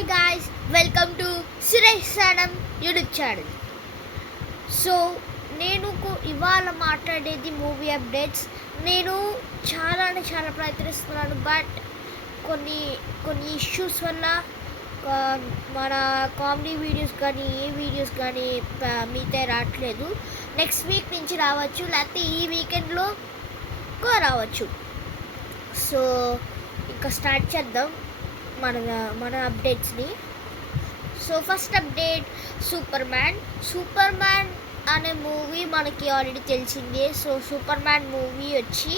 Hi guys, welcome to Suresh Sanam YouTube channel. So నేను ఇవాళ మాట్లాడేది మూవీ అప్డేట్స్. నేను చాలా ప్రయత్నిస్తున్నాను, బట్ కొన్ని ఇష్యూస్ వల్ల మన కామెడీ వీడియోస్ కానీ వీడియోస్ కానీ మీతో రావట్లేదు. నెక్స్ట్ వీక్ నుంచి రావచ్చు, లేకపోతే ఈ వీకెండ్లో రావచ్చు. సో ఇంకా స్టార్ట్ చేద్దాం మన అప్డేట్స్ని. So first update, superman అనే మూవీ మనకి ఆల్రెడీ తెలిసిందే. సో సూపర్ మ్యాన్ మూవీ వచ్చి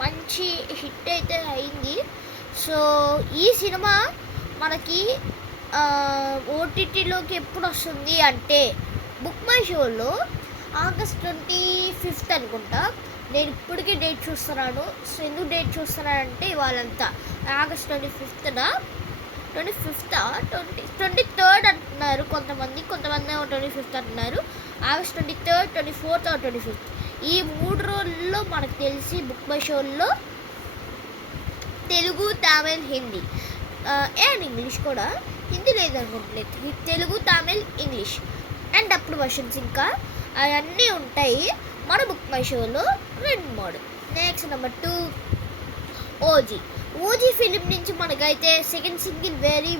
మంచి హిట్ అయితే అయింది. సో ఈ సినిమా మనకి ఓటీటీలోకి ఎప్పుడు వస్తుంది అంటే బుక్ మై షోలో August 25th అనుకుంటా. నేను ఇప్పటికీ డేట్ చూస్తున్నాను. సో ఎందుకు డేట్ చూస్తున్నానంటే ఇవాళంతా August 25th 23rd అంటున్నారు కొంతమంది 25th అంటున్నారు. August 23rd, 24th or 25th ఈ 3 రోజుల్లో మనకు తెలిసి బుక్ మై షోల్లో తెలుగు, తమిళ్, హిందీ అండ్ ఇంగ్లీష్ కూడా. హిందీ లేదనుకుంటలేదు, తెలుగు, తమిళ్, ఇంగ్లీష్ అండ్ అప్పుడు వర్షన్స్ ఇంకా అవన్నీ ఉంటాయి మన బుక్ మై షోలో 2 నెక్స్ట్ నెంబర్ 2, ఓజీ ఫిలిం నుంచి మనకైతే second single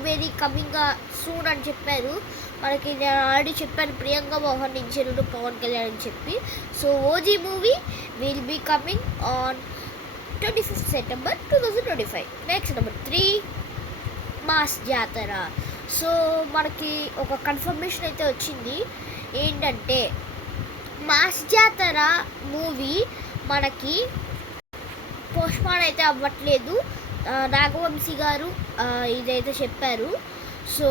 very coming soon అని చెప్పారు. మనకి నేను ఆల్రెడీ చెప్పాను, ప్రియాంక మోహన్ నుంచి పవన్ కళ్యాణ్ అని చెప్పి. So OG movie will be coming on 25th September 2025. Next number 3, Mass Jathara. So మనకి ఒక కన్ఫర్మేషన్ అయితే వచ్చింది. ఏంటంటే మాస్ జాతర మూవీ మనకి పోస్ట్పోన్ అయితే అవ్వట్లేదు. నాగవంశీ గారు ఇదైతే చెప్పారు. సో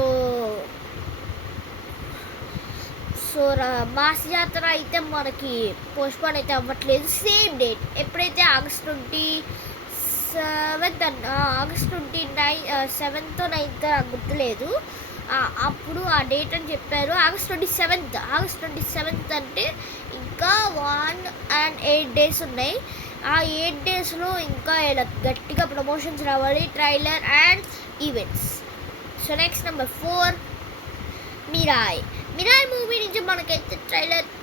మాస్ జాతర అయితే మనకి పోస్ట్పోన్ అయితే అవ్వట్లేదు. సేమ్ డేట్ ఎప్పుడైతే August 27th 9th గుర్తులేదు, అప్పుడు ఆ డేట్ అని చెప్పారు. August 27th అంటే ఇంకా 1 and 8 days ఉన్నాయి. ఆ 8 daysలో ఇంకా గట్టిగా ప్రమోషన్స్ రావాలి, trailer and events. So next number 4, Mirai movie నుంచి మనకైతే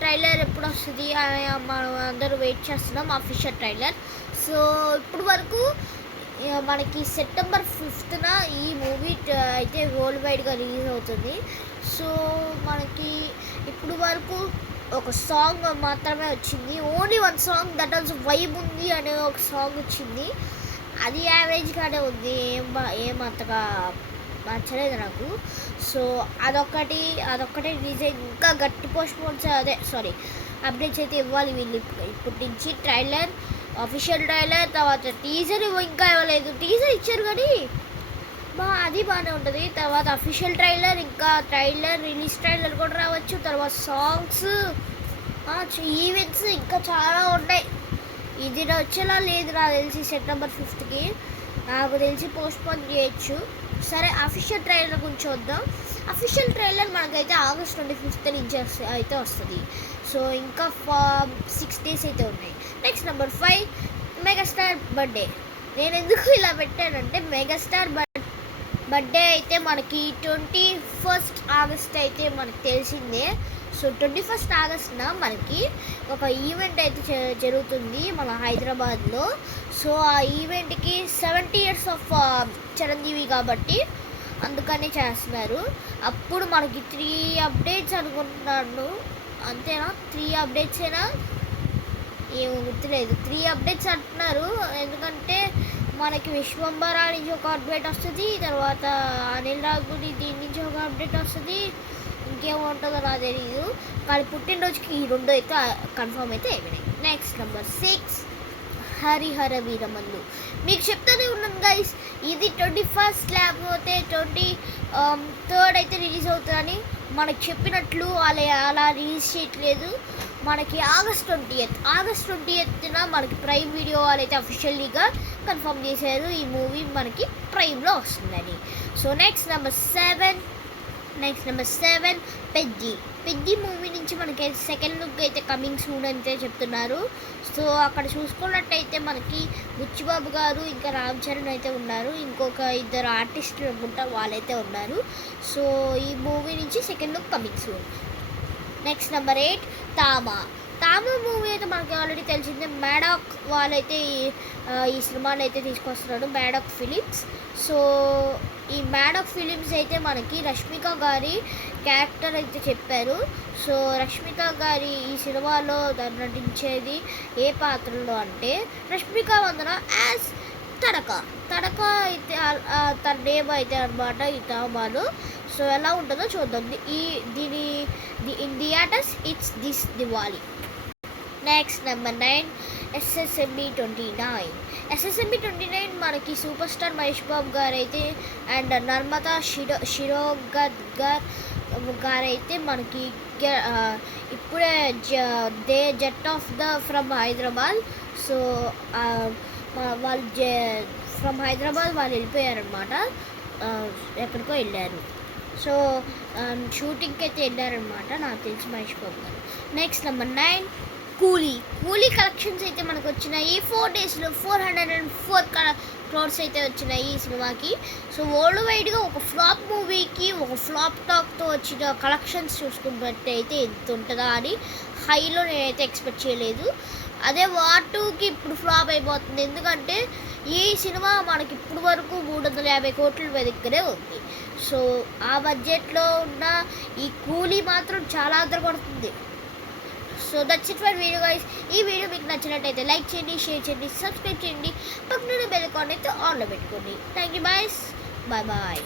ట్రైలర్ ఎప్పుడు వస్తుంది అని మనం అందరూ వెయిట్ చేస్తున్నాం, అఫీషియల్ ట్రైలర్. సో ఇప్పుడు వరకు మనకి September 5th ఈ మూవీ అయితే వరల్డ్ వైడ్గా రిలీజ్ అవుతుంది. సో మనకి ఇప్పుడు వరకు ఒక సాంగ్ మాత్రమే వచ్చింది, only 1 song, that also vibe ఉంది అనే ఒక సాంగ్ వచ్చింది. అది యావరేజ్గానే ఉంది, ఏమంతగా నచ్చలేదు నాకు. సో అదొక్కటే రిలీజ్ అయింది. ఇంకా గట్టి పోస్ట్పోన్స్ అప్డేట్స్ అయితే ఇవ్వాలి వీళ్ళు ఇప్పటి నుంచి. ట్రైలర్, అఫీషియల్ ట్రైలర్, తర్వాత టీజర్ ఇంకా ఇవ్వలేదు. టీజర్ ఇచ్చారు కానీ అది బాగానే ఉంటుంది. తర్వాత అఫీషియల్ ట్రైలర్, ఇంకా రిలీజ్ ట్రైలర్ కూడా రావచ్చు. తర్వాత సాంగ్స్, ఈవెంట్స్ ఇంకా చాలా ఉన్నాయి. ఇది వచ్చేలా లేదు నాకు తెలిసి September 5th. నాకు తెలిసి పోస్ట్పోన్ చేయొచ్చు. సరే, అఫీషియల్ ట్రైలర్ గురించి వద్దాం. అఫీషియల్ ట్రైలర్ మనకైతే August 25th నుంచి అయితే వస్తుంది. సో ఇంకా 6 days అయితే ఉన్నాయి. Next number 5, megastar birthday. నేను ఎందుకు ఇలా పెట్టానంటే మెగాస్టార్ బర్త్డే అయితే మనకి 21st August అయితే మనకు తెలిసిందే. సో 21st August మనకి ఒక ఈవెంట్ అయితే జరుగుతుంది మన హైదరాబాద్లో. సో ఆ ఈవెంట్కి 70 years ఆఫ్ చిరంజీవి కాబట్టి అందుకనే చేస్తున్నారు. అప్పుడు మనకి 3 updates అనుకుంటున్నాను, అంతేనా? 3 updates ఏనా, ఏమో గుర్తులేదు. 3 updates అంటున్నారు, ఎందుకంటే మనకి విశ్వంబరా నుంచి ఒక అప్డేట్ వస్తుంది, తర్వాత అనిల్ రావుడి దీని నుంచి ఒక అప్డేట్ వస్తుంది, ఇంకేముంటుందో నాకు తెలియదు. కానీ పుట్టినరోజుకి ఈ 2 అయితే కన్ఫర్మ్ అయితే అయిపోయినాయి. Next number 6, Harihara Veeramallu. మీకు చెప్తానే ఉన్నాను గైస్, ఇది 21st లేకపోతే 23rd అయితే రిలీజ్ అవుతుందని. మనకు చెప్పినట్లు అలా రిలీజ్ చేయట్లేదు. మనకి August 20th మనకి ప్రైమ్ వీడియో వాళ్ళైతే అఫీషియల్లీగా కన్ఫర్మ్ చేశారు ఈ మూవీ మనకి ప్రైమ్లో వస్తుందని. So next number 7, Peddi. Peddi movie నుంచి మనకి సెకండ్ లుక్ అయితే కమింగ్ సూన్ అయితే చెప్తున్నారు. సో అక్కడ చూసుకున్నట్టయితే మనకి బుచ్చిబాబు గారు ఇంకా రామ్ చరణ్ అయితే ఉన్నారు. ఇంకొక ఇద్దరు ఆర్టిస్టులు అనుకుంటా వాళ్ళైతే ఉన్నారు. సో ఈ మూవీ నుంచి second look coming soon. Next number 8 Thama. Thama movie అయితే మనకి ఆల్రెడీ తెలిసిందే. మ్యాడాక్ వాళ్ళైతే ఈ సినిమాని అయితే తీసుకొస్తున్నాడు, మ్యాడాక్ ఫిలిమ్స్. సో ఈ మ్యాడాక్ ఫిలిమ్స్ అయితే మనకి రష్మిక గారి క్యారెక్టర్ అయితే చెప్పారు. సో రష్మిక గారి ఈ సినిమాలో నటించేది ఏ పాత్రలో అంటే రష్మిక మందన యాజ్ తడక అయితే తన నేమ్ అయితే అనమాట ఈ తామాలో. సో ఎలా ఉంటుందో చూద్దాం. దీని in theatres it's this Diwali. Next number 9 SSMB 29. SSMB 29 మనకి సూపర్ స్టార్ మహేష్ బాబు గారు అయితే అండ్ నర్మదా శిరోగత్ గారైతే మనకి ఇప్పుడే they jet of from Hyderabad. So వాళ్ళు ఫ్రమ్ హైదరాబాద్ వాళ్ళు వెళ్ళిపోయారనమాట, ఎక్కడికో వెళ్ళారు. సో షూటింగ్కి అయితే వెళ్ళారనమాట నాకు తెలిసి మహేష్ బాబు గారు. నెక్స్ట్ నెంబర్ 9 కూలీ కలెక్షన్స్ అయితే మనకు వచ్చినాయి 4 డేస్లో 404 crores అయితే వచ్చినాయి ఈ సినిమాకి. సో వరల్డ్ వైడ్గా ఒక ఫ్లాప్ మూవీకి ఒక ఫ్లాప్ టాక్తో వచ్చిన కలెక్షన్స్ చూసుకున్నట్టయితే ఎంత ఉంటుందా అని హైలో నేనైతే ఎక్స్పెక్ట్ చేయలేదు. అదే వార్ 2కి ఇప్పుడు ఫ్లాప్ అయిపోతుంది, ఎందుకంటే ఈ సినిమా మనకి ఇప్పుడు వరకు 350 కోట్ల దగ్గరే ఉంది. సో ఆ బడ్జెట్లో ఉన్న ఈ కూలీ మాత్రం చాలా అదరపడుతుంది. So that's it for video guys. ఈ వీడియో మీకు నచ్చినట్టయితే లైక్ చేయండి, షేర్ చేయండి, సబ్స్క్రైబ్ చేయండి, పక్కన బెల్ ఐకాన్ అయితే ఆన్లో పెట్టుకోండి. Thank you boys, bye.